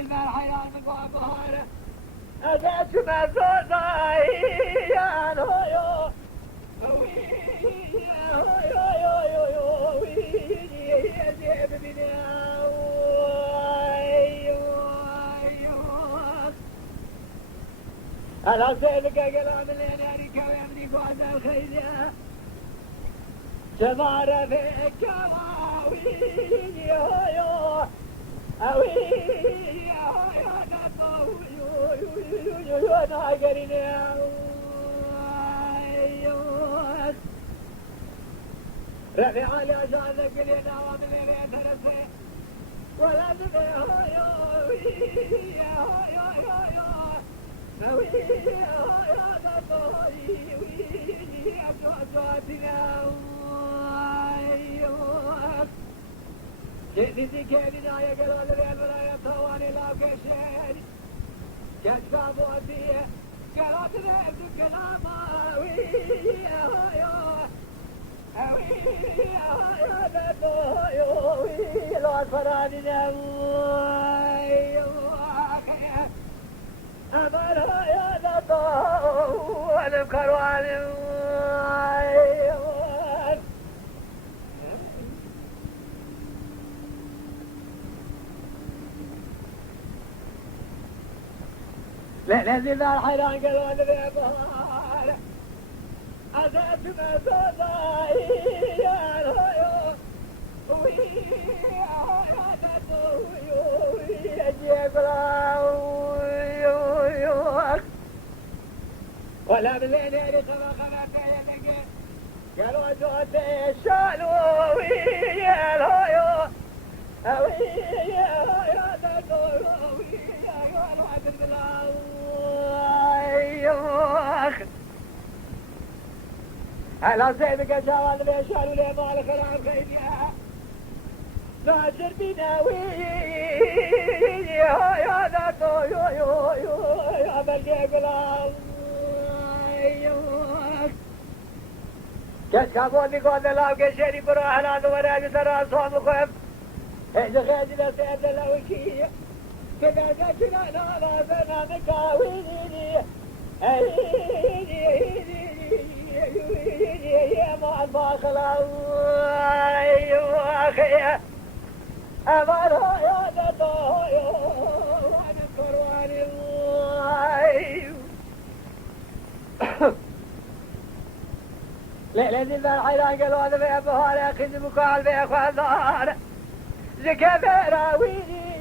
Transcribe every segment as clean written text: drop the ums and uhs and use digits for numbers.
الحياة مقابلة أجت مزوزايان هويو أنا سيدك كلام اللي كوامني قوز الخيزة شمار في الكواوي هويو أوي رفع على جانك لنا ومن غير ترسي ولا تبيه يا نوي يا نطوي أبواتنا جئتي كيدنا يا قلال الريال ولا يطواني لا كشين جسام وديه قرات ذهب الكلام لو فراني أمرها يا نطو والكروان لازم الحيران قالوا لي بهار أزعت مزوزاي يا الهيو ويا تطويو يا جبراويو ولا بالليل يا سما خلق يدك قالوا جوت الشالو يا الهيو ويا تطويو يا الوعد بالله هلا سيدك جوال بيشال ولي مال خلال خيديا ناجر بناوي يا داتو يا بلقي قلال كسكابوني قول الله كشيري بروح لا دوراج ترى صوم خف إذا خيدنا سيد الأوكية كذا كنا لا زنا مكاويني يا مع الباخل أيوة أخي أمرها يا دتو أنا كرواني لازم الحيران قالوا هذا بيع بهار أخذ مكال بيع خذار زكا براويني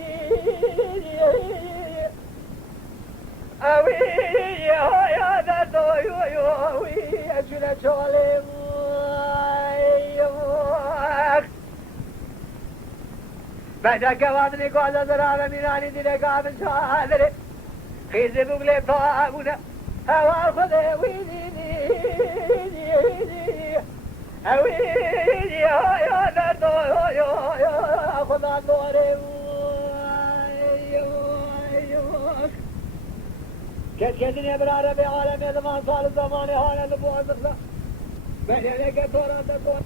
أوي يا دتو يوي أجل شغلي بعد كوابني قول ضرابة ميراني دي قابل شادري خيز بقلي طاقونا هوا خذي ويني أوي يا دتو خذ النوري كدني برارة بعالم زمان صار الزمان هانا نبوع مثلا بين يديك تورا تكون